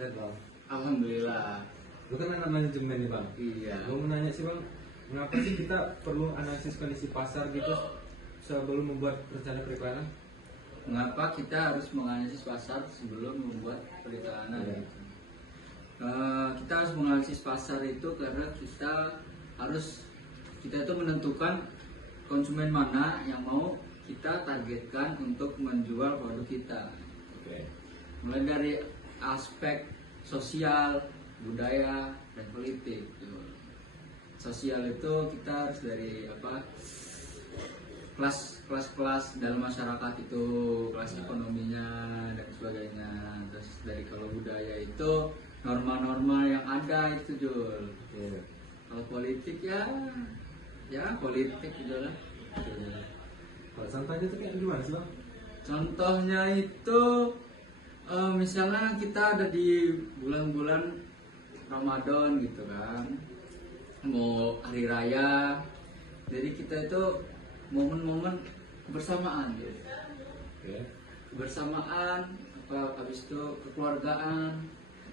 Sehat bang. Alhamdulillah. Lu kan anak manajemen nih bang. Iya. Gue mau nanya sih bang, mengapa sih kita perlu analisis kondisi pasar gitu sebelum membuat rencana periklanan? Mengapa kita harus menganalisis pasar sebelum membuat periklanan? Iya. Kita harus menganalisis pasar itu karena kita itu menentukan konsumen mana yang mau kita targetkan untuk menjual produk kita. Oke. Mulai dari aspek sosial, budaya, dan politik. Sosial itu kita harus dari kelas dalam masyarakat itu, kelas ekonominya dan sebagainya. Terus dari kalau budaya itu norma-norma yang ada itu Jul. Iya. Kalau politik ya politik gitu lah. Kalau contohnya tuh kayak gimana sih bang? Contohnya itu misalnya kita ada di bulan-bulan Ramadan gitu kan, mau hari raya, jadi kita itu momen-momen kebersamaan gitu. Oke. Kebersamaan, habis itu kekeluargaan.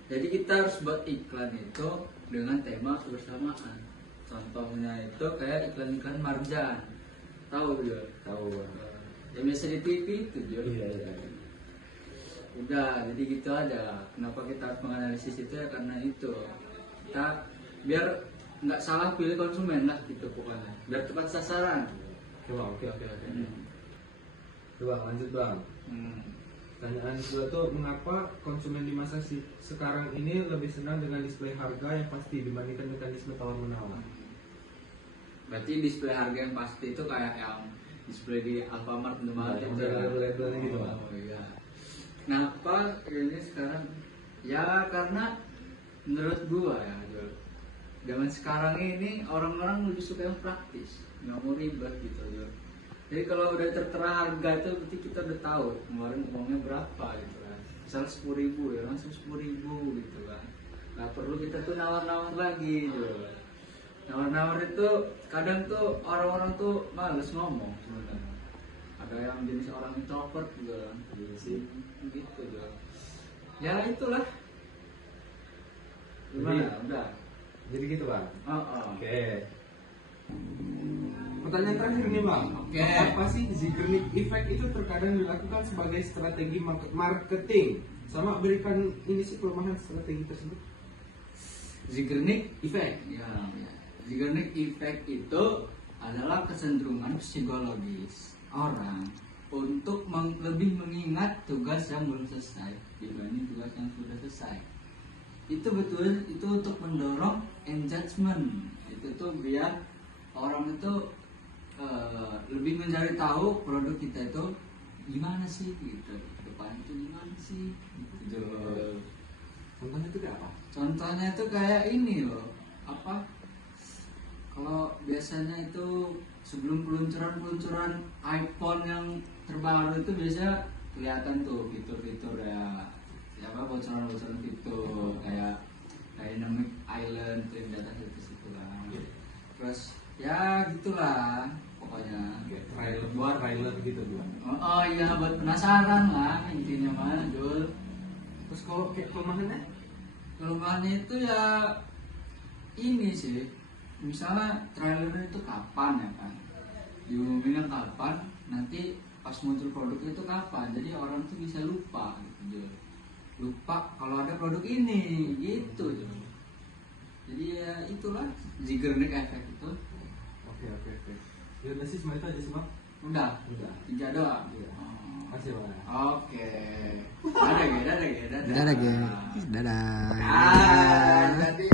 Jadi kita harus buat iklan itu dengan tema kebersamaan. Contohnya itu kayak iklan-iklan Marjan, tahu ya? Tahu bang. Yang biasa di TV itu Jul. Iya. Udah, jadi gitu aja. Kenapa kita harus menganalisis itu ya karena itu kita biar nggak salah pilih konsumen lah gitu pokoknya. Biar tepat sasaran. Oke. Coba lanjut bang. Pertanyaan kedua tuh, mengapa konsumen di masa sekarang ini lebih senang dengan display harga yang pasti dibandingkan mekanisme tawar menawar? Berarti display harga yang pasti itu kayak yang display di Alfamart, Indomaret Yang itu ada ya? label-labelnya gitu, Pak. Oh iya. Kenapa ini sekarang? Ya karena menurut gua ya, Jul, zaman sekarang ini orang-orang lebih suka yang praktis, nggak mau ribet gitu, Jul. Jadi kalau udah tertera harga itu berarti kita udah tahu kemarin uangnya berapa gitu kan. Misalnya 10.000 ya langsung 10.000 gitu kan. Nggak perlu kita tuh nawar-nawar lagi gitu. Nawar-nawar itu kadang tuh orang-orang tuh males ngomong sebenarnya. Ada yang jenis orang introvert juga kan. Iya sih. Gitu juga. Ya itulah. Gimana? Udah. Jadi gitu bang. Oh. Oke. Pertanyaan terakhir nih bang. Oke. Apa sih Zeigarnik Effect itu terkadang dilakukan sebagai strategi marketing, sama berikan ini sih kelemahan strategi tersebut? Zeigarnik Effect. Ya. Zeigarnik Effect itu adalah kecenderungan psikologis orang untuk lebih mengingat tugas yang belum selesai dibanding tugas yang sudah selesai. Itu betul, itu untuk mendorong engagement. Itu tuh biar orang itu lebih mencari tahu produk kita itu gimana sih gitu, depan itu gimana sih gitu. Contohnya itu kayak apa? Contohnya itu kayak ini loh, kalau biasanya itu sebelum peluncuran iPhone yang terbaru itu biasanya kelihatan tuh fitur-fitur ya bocoran-bocoran fitur kayak Dynamic Island tuh yang data situ lah. Terus ya gitulah pokoknya. Trailer gitu bang. Oh iya, buat penasaran lah intinya mah Jul. Terus kalau kayak Kelemahannya itu ya ini sih, misalnya trailer itu kapan ya kan, diumuminnya kapan, nanti pas muncul produk itu kapan, jadi orang tuh bisa lupa gitu Jul. Lupa kalau ada produk ini gitu Jul. Jadi ya itulah Zeigarnik Effect itu. Oke. Ya udah sih, cuma itu aja sih bang. Udah 3 doang. Iya. Oh. Makasih bang. Oke. Dadah. Dadah, guys. Dadah. Ah, jadi